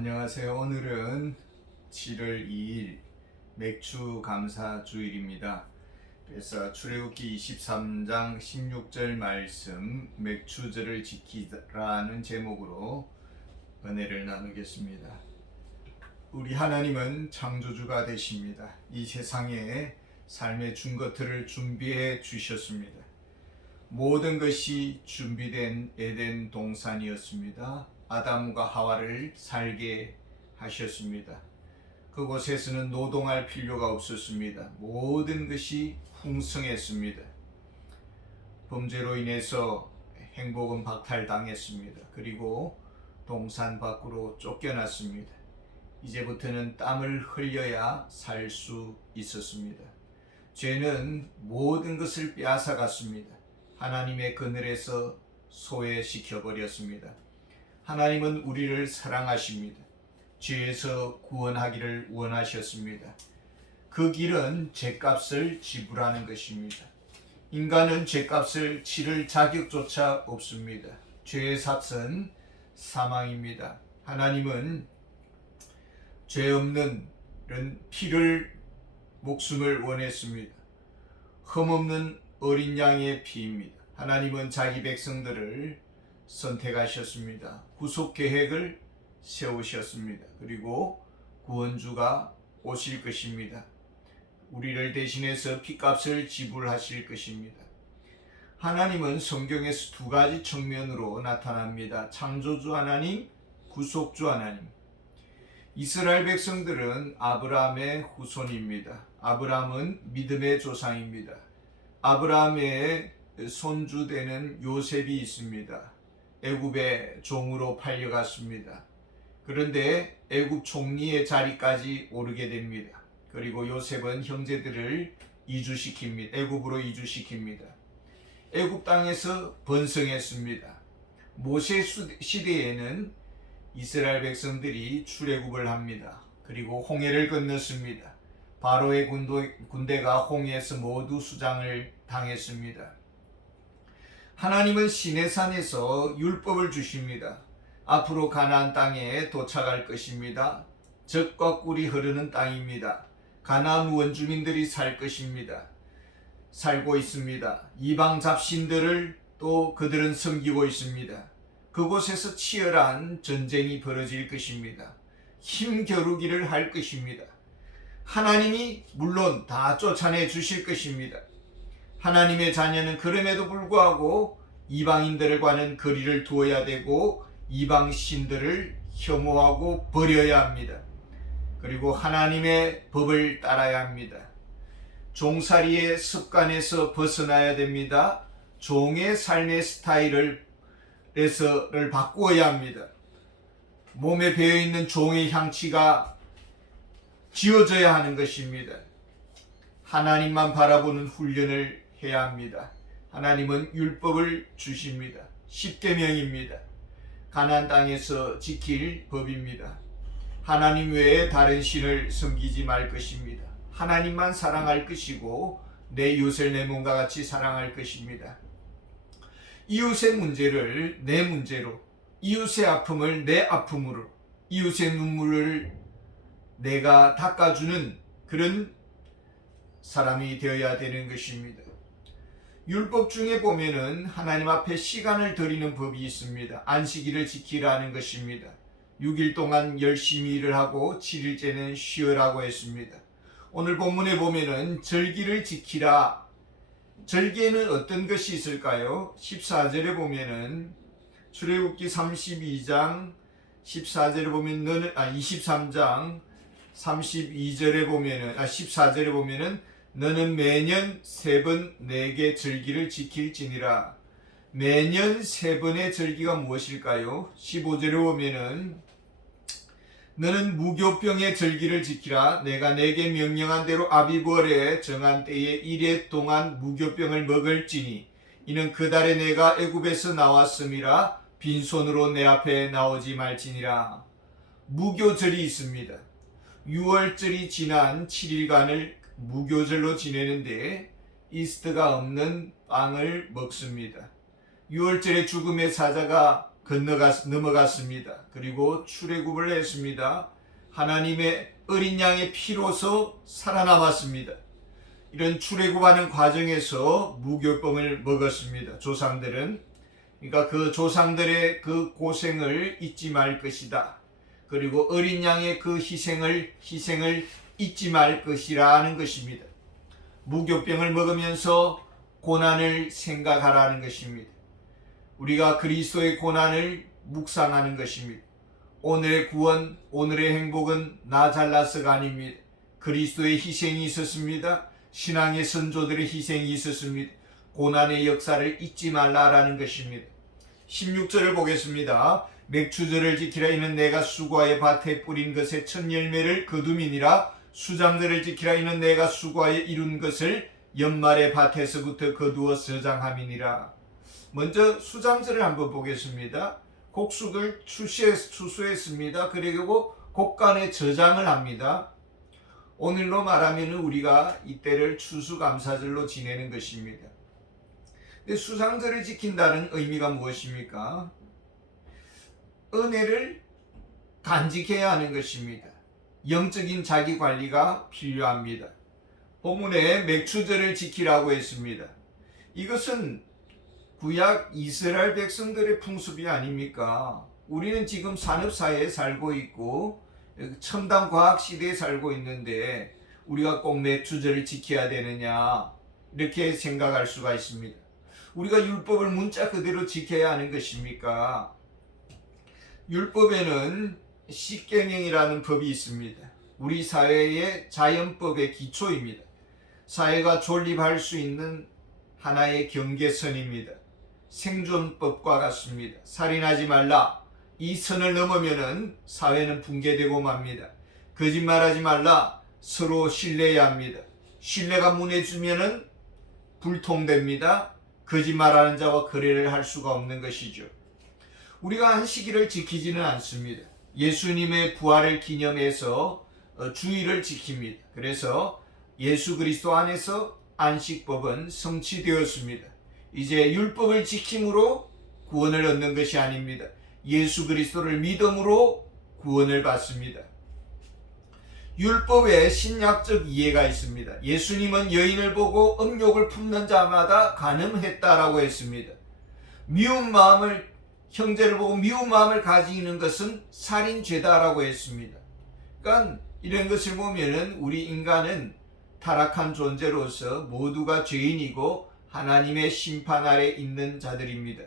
안녕하세요. 오늘은 7월 2일 맥주 감사 주일입니다. 그래서 출애굽기 23장 16절 말씀 맥주절을 지키라는 제목으로 은혜를 나누겠습니다. 우리 하나님은 창조주가 되십니다. 이 세상에 삶의 준것들을 준비해 주셨습니다. 모든 것이 준비된 에덴 동산이었습니다. 아담과 하와를 살게 하셨습니다. 그곳에서는 노동할 필요가 없었습니다. 모든 것이 풍성했습니다. 범죄로 인해서 행복은 박탈당했습니다. 그리고 동산 밖으로 쫓겨났습니다. 이제부터는 땀을 흘려야 살 수 있었습니다. 죄는 모든 것을 빼앗아갔습니다. 하나님의 그늘에서 소외시켜 버렸습니다. 하나님은 우리를 사랑하십니다. 죄에서 구원하기를 원하셨습니다. 그 길은 죄값을 지불하는 것입니다. 인간은 죄값을 치를 자격조차 없습니다. 죄의 삭은 사망입니다. 하나님은 죄 없는 피를 목숨을 원했습니다. 흠없는 어린 양의 피입니다. 하나님은 자기 백성들을 선택하셨습니다. 구속 계획을 세우셨습니다. 그리고 구원주가 오실 것입니다. 우리를 대신해서 피값을 지불하실 것입니다. 하나님은 성경에서 두 가지 측면으로 나타납니다. 창조주 하나님, 구속주 하나님. 이스라엘 백성들은 아브라함의 후손입니다. 아브라함은 믿음의 조상입니다. 아브라함의 손주되는 요셉이 있습니다. 애굽의 종으로 팔려갔습니다. 그런데 애굽 총리의 자리까지 오르게 됩니다. 그리고 요셉은 형제들을 이주시킵니다. 애굽으로 이주시킵니다. 애굽 땅에서 번성했습니다. 모세 시대에는 이스라엘 백성들이 출애굽을 합니다. 그리고 홍해를 건넜습니다. 바로의 군대가 홍해에서 모두 수장을 당했습니다. 하나님은 시내산에서 율법을 주십니다. 앞으로 가나안 땅에 도착할 것입니다. 젖과 꿀이 흐르는 땅입니다. 가나안 원주민들이 살 것입니다. 살고 있습니다. 이방 잡신들을 또 그들은 섬기고 있습니다. 그곳에서 치열한 전쟁이 벌어질 것입니다. 힘겨루기를 할 것입니다. 하나님이 물론 다 쫓아내 주실 것입니다. 하나님의 자녀는 그럼에도 불구하고 이방인들과는 거리를 두어야 되고 이방 신들을 혐오하고 버려야 합니다. 그리고 하나님의 법을 따라야 합니다. 종살이의 습관에서 벗어나야 됩니다. 종의 삶의 스타일을 바꾸어야 합니다. 몸에 배어있는 종의 향취가 지워져야 하는 것입니다. 하나님만 바라보는 훈련을 해야 합니다. 하나님은 율법을 주십니다. 십계명입니다. 가나안 땅에서 지킬 법입니다. 하나님 외에 다른 신을 섬기지 말 것입니다. 하나님만 사랑할 것이고 내 이웃을 내 몸과 같이 사랑할 것입니다. 이웃의 문제를 내 문제로, 이웃의 아픔을 내 아픔으로, 이웃의 눈물을 내가 닦아주는 그런 사람이 되어야 되는 것입니다. 율법 중에 보면은 하나님 앞에 시간을 드리는 법이 있습니다. 안식일을 지키라는 것입니다. 6일 동안 열심히 일을 하고 7일째는 쉬어라고 했습니다. 오늘 본문에 보면은 절기를 지키라. 절기에는 어떤 것이 있을까요? 14절에 보면은 출애굽기 32장 14절에 보면 23장 32절에 보면은 14절에 보면은 너는 매년 3번 내게 절기를 지킬지니라. 매년 3번의 절기가 무엇일까요? 15절에 보면은 너는 무교병의 절기를 지키라. 내가 내게 명령한 대로 아비벌에 정한 때에 1회 동안 무교병을 먹을지니 이는 그 달에 내가 애굽에서 나왔음이라. 빈손으로 내 앞에 나오지 말지니라. 무교절이 있습니다. 6월절이 지난 7일간을 무교절로 지내는데 이스트가 없는 빵을 먹습니다. 6월절에 죽음의 사자가 넘어갔습니다. 그리고 출애굽을 했습니다. 하나님의 어린 양의 피로서 살아남았습니다. 이런 출애굽하는 과정에서 무교병을 먹었습니다. 조상들은. 그러니까 그 조상들의 그 고생을 잊지 말 것이다. 그리고 어린 양의 그 희생을 잊지 말 것이라는 것입니다. 무교병을 먹으면서 고난을 생각하라는 것입니다. 우리가 그리스도의 고난을 묵상하는 것입니다. 오늘의 구원, 오늘의 행복은 나 잘나서가 아닙니다. 그리스도의 희생이 있었습니다. 신앙의 선조들의 희생이 있었습니다. 고난의 역사를 잊지 말라라는 것입니다. 16절을 보겠습니다. 맥추절을 지키라. 이는 내가 수고하여 밭에 뿌린 것의 첫 열매를 거둠이니라. 수장절을 지키라. 이는 내가 수고하여 이룬 것을 연말의 밭에서부터 거두어 저장함이니라. 먼저 수장절을 한번 보겠습니다. 곡식을 추수했습니다. 그리고 곡간에 저장을 합니다. 오늘로 말하면 우리가 이때를 추수감사절로 지내는 것입니다. 근데 수장절을 지킨다는 의미가 무엇입니까? 은혜를 간직해야 하는 것입니다. 영적인 자기 관리가 필요합니다. 본문에 맥추절을 지키라고 했습니다. 이것은 구약 이스라엘 백성들의 풍습이 아닙니까? 우리는 지금 산업사회에 살고 있고 첨단 과학 시대에 살고 있는데 우리가 꼭 맥추절을 지켜야 되느냐 이렇게 생각할 수가 있습니다. 우리가 율법을 문자 그대로 지켜야 하는 것입니까? 율법에는 십계명이라는 법이 있습니다. 우리 사회의 자연법의 기초입니다. 사회가 존립할 수 있는 하나의 경계선입니다. 생존법과 같습니다. 살인하지 말라. 이 선을 넘으면은 사회는 붕괴되고 맙니다. 거짓말하지 말라. 서로 신뢰해야 합니다. 신뢰가 무너지면은 불통됩니다. 거짓말하는 자와 거래를 할 수가 없는 것이죠. 우리가 안식일을 지키지는 않습니다. 예수님의 부활을 기념해서 주일을 지킵니다. 그래서 예수 그리스도 안에서 안식법은 성취되었습니다. 이제 율법을 지킴으로 구원을 얻는 것이 아닙니다. 예수 그리스도를 믿음으로 구원을 받습니다. 율법에 신약적 이해가 있습니다. 예수님은 여인을 보고 음욕을 품는 자마다 간음했다라고 했습니다. 형제를 보고 미운 마음을 가지는 것은 살인죄다라고 했습니다. 그러니까 이런 것을 보면은 우리 인간은 타락한 존재로서 모두가 죄인이고 하나님의 심판 아래 있는 자들입니다.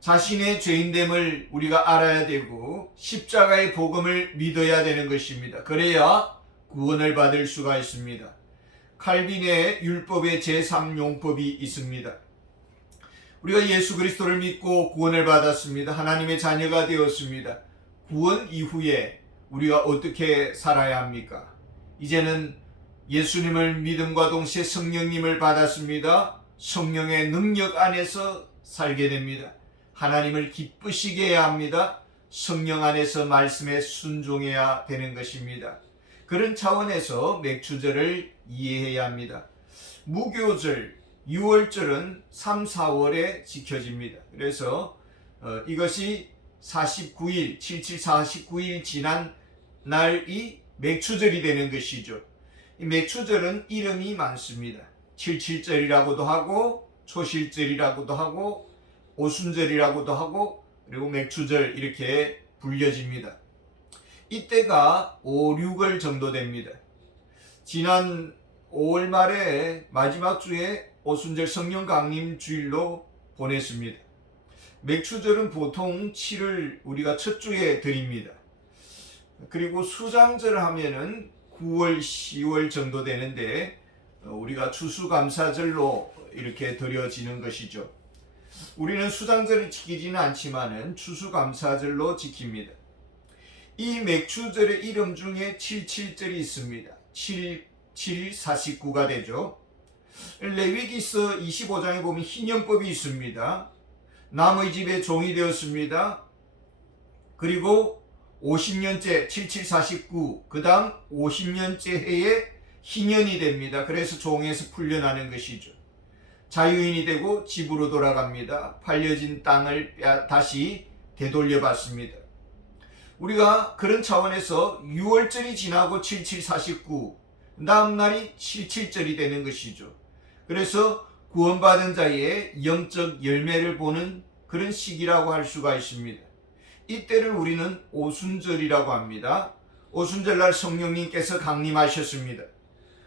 자신의 죄인됨을 우리가 알아야 되고 십자가의 복음을 믿어야 되는 것입니다. 그래야 구원을 받을 수가 있습니다. 칼빈의 율법의 제3용법이 있습니다. 우리가 예수 그리스도를 믿고 구원을 받았습니다. 하나님의 자녀가 되었습니다. 구원 이후에 우리가 어떻게 살아야 합니까? 이제는 예수님을 믿음과 동시에 성령님을 받았습니다. 성령의 능력 안에서 살게 됩니다. 하나님을 기쁘시게 해야 합니다. 성령 안에서 말씀에 순종해야 되는 것입니다. 그런 차원에서 맥추절을 이해해야 합니다. 무교절, 6월절은 3, 4월에 지켜집니다. 그래서 이것이 49일, 77, 49일 지난 날이 맥추절이 되는 것이죠. 이 맥추절은 이름이 많습니다. 77절이라고도 하고 초실절이라고도 하고 오순절이라고도 하고 그리고 맥추절 이렇게 불려집니다. 이때가 5, 6월 정도 됩니다. 지난 5월 말에 마지막 주에 오순절 성령 강림 주일로 보냈습니다. 맥추절은 보통 7월 우리가 첫 주에 드립니다. 그리고 수장절 하면은 9월, 10월 정도 되는데 우리가 추수감사절로 이렇게 드려지는 것이죠. 우리는 수장절을 지키지는 않지만은 추수감사절로 지킵니다. 이 맥추절의 이름 중에 77절이 있습니다. 7, 49가 되죠. 레위기서 25장에 보면 희년법이 있습니다. 남의 집에 종이 되었습니다. 그리고 50년째 7749 그 다음 50년째 해에 희년이 됩니다. 그래서 종에서 풀려나는 것이죠. 자유인이 되고 집으로 돌아갑니다. 팔려진 땅을 다시 되돌려받습니다. 우리가 그런 차원에서 6월절이 지나고 7749 다음 날이 77절이 되는 것이죠. 그래서 구원받은 자의 영적 열매를 보는 그런 시기라고 할 수가 있습니다. 이때를 우리는 오순절이라고 합니다. 오순절날 성령님께서 강림하셨습니다.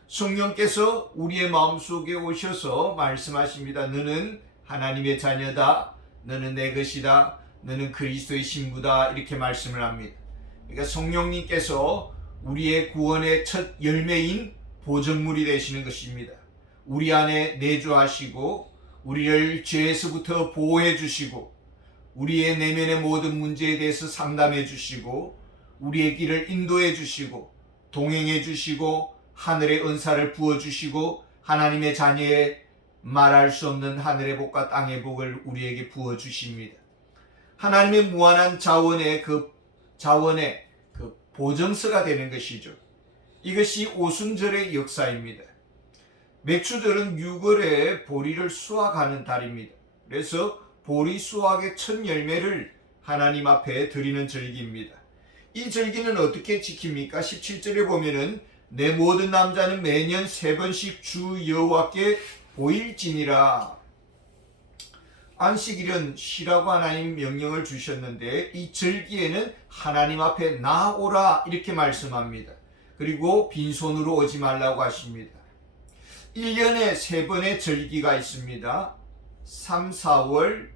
성령께서 우리의 마음속에 오셔서 말씀하십니다. 너는 하나님의 자녀다. 너는 내 것이다. 너는 그리스도의 신부다. 이렇게 말씀을 합니다. 그러니까 성령님께서 우리의 구원의 첫 열매인 보정물이 되시는 것입니다. 우리 안에 내주하시고 우리를 죄에서부터 보호해 주시고 우리의 내면의 모든 문제에 대해서 상담해 주시고 우리의 길을 인도해 주시고 동행해 주시고 하늘의 은사를 부어 주시고 하나님의 자녀의 말할 수 없는 하늘의 복과 땅의 복을 우리에게 부어 주십니다. 하나님의 무한한 자원의 그 보정서가 되는 것이죠. 이것이 오순절의 역사입니다. 맥추절은 6월에 보리를 수확하는 달입니다. 그래서 보리 수확의 첫 열매를 하나님 앞에 드리는 절기입니다. 이 절기는 어떻게 지킵니까? 17절에 보면은 내 모든 남자는 매년 3번씩 주 여호와께 보일지니라. 안식일은 쉬라고 하나님 명령을 주셨는데 이 절기에는 하나님 앞에 나오라 이렇게 말씀합니다. 그리고 빈손으로 오지 말라고 하십니다. 1년에 3번의 절기가 있습니다. 3, 4월,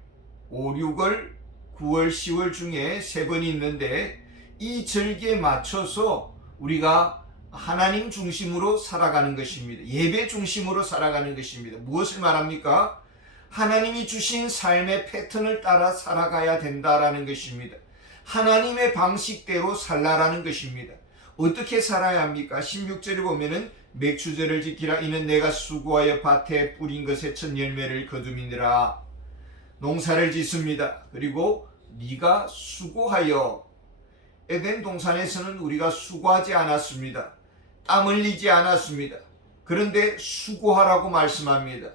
5, 6월, 9월, 10월 중에 3번이 있는데 이 절기에 맞춰서 우리가 하나님 중심으로 살아가는 것입니다. 예배 중심으로 살아가는 것입니다. 무엇을 말합니까? 하나님이 주신 삶의 패턴을 따라 살아가야 된다라는 것입니다. 하나님의 방식대로 살라라는 것입니다. 어떻게 살아야 합니까? 16절에 보면은 맥추절을 지키라. 이는 내가 수고하여 밭에 뿌린 것의 첫 열매를 거두미니라. 농사를 짓습니다. 그리고 네가 수고하여. 에덴 동산에서는 우리가 수고하지 않았습니다. 땀 흘리지 않았습니다. 그런데 수고하라고 말씀합니다.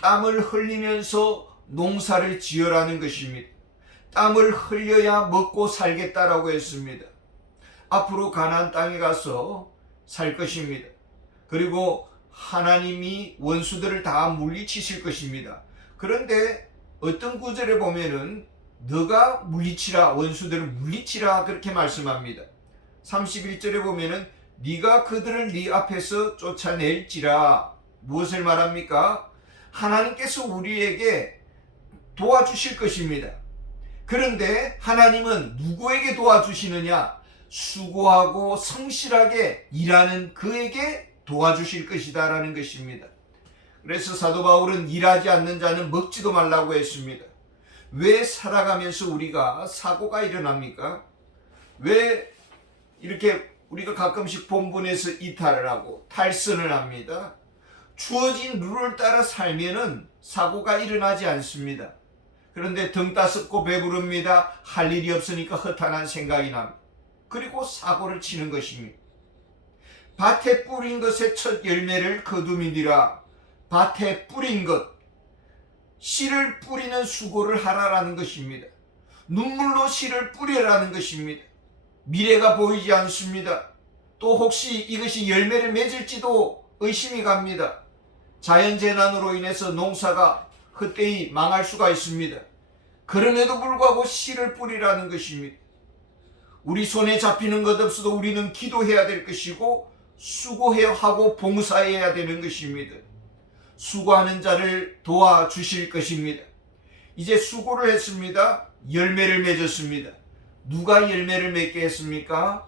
땀을 흘리면서 농사를 지으라는 것입니다. 땀을 흘려야 먹고 살겠다라고 했습니다. 앞으로 가나안 땅에 가서 살 것입니다. 그리고 하나님이 원수들을 다 물리치실 것입니다. 그런데 어떤 구절에 보면은 너가 물리치라, 원수들을 물리치라 그렇게 말씀합니다. 31절에 보면은 네가 그들을 네 앞에서 쫓아낼지라. 무엇을 말합니까? 하나님께서 우리에게 도와주실 것입니다. 그런데 하나님은 누구에게 도와주시느냐? 수고하고 성실하게 일하는 그에게 도와주실 것이다 라는 것입니다. 그래서 사도 바울은 일하지 않는 자는 먹지도 말라고 했습니다. 왜 살아가면서 우리가 사고가 일어납니까? 왜 이렇게 우리가 가끔씩 본분에서 이탈을 하고 탈선을 합니다? 주어진 룰을 따라 살면은 사고가 일어나지 않습니다. 그런데 등 따숩고 배부릅니다. 할 일이 없으니까 허탄한 생각이 납니다. 그리고 사고를 치는 것입니다. 밭에 뿌린 것의 첫 열매를 거두미니라. 밭에 뿌린 것, 씨를 뿌리는 수고를 하라라는 것입니다. 눈물로 씨를 뿌리라는 것입니다. 미래가 보이지 않습니다. 또 혹시 이것이 열매를 맺을지도 의심이 갑니다. 자연재난으로 인해서 농사가 헛되이 망할 수가 있습니다. 그럼에도 불구하고 씨를 뿌리라는 것입니다. 우리 손에 잡히는 것 없어도 우리는 기도해야 될 것이고 수고해야 하고 봉사해야 되는 것입니다. 수고하는 자를 도와주실 것입니다. 이제 수고를 했습니다. 열매를 맺었습니다. 누가 열매를 맺게 했습니까?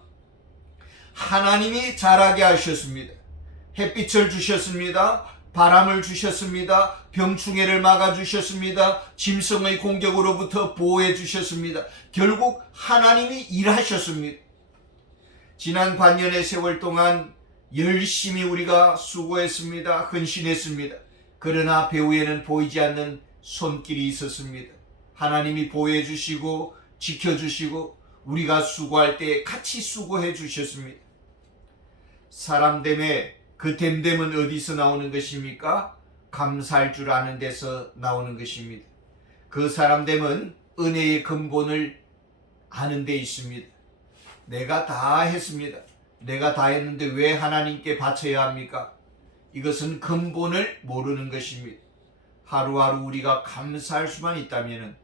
하나님이 자라게 하셨습니다. 햇빛을 주셨습니다. 바람을 주셨습니다. 병충해를 막아주셨습니다. 짐승의 공격으로부터 보호해 주셨습니다. 결국 하나님이 일하셨습니다. 지난 반년의 세월 동안 열심히 우리가 수고했습니다. 헌신했습니다. 그러나 배후에는 보이지 않는 손길이 있었습니다. 하나님이 보호해 주시고 지켜주시고 우리가 수고할 때 같이 수고해 주셨습니다. 사람 됨에 그 됨됨은 어디서 나오는 것입니까? 감사할 줄 아는 데서 나오는 것입니다. 그 사람됨은 은혜의 근본을 아는 데 있습니다. 내가 다 했습니다. 내가 다 했는데 왜 하나님께 바쳐야 합니까? 이것은 근본을 모르는 것입니다. 하루하루 우리가 감사할 수만 있다면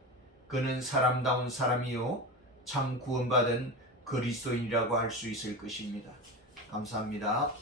그는 사람다운 사람이요 참 구원받은 그리스도인이라고 할 수 있을 것입니다. 감사합니다.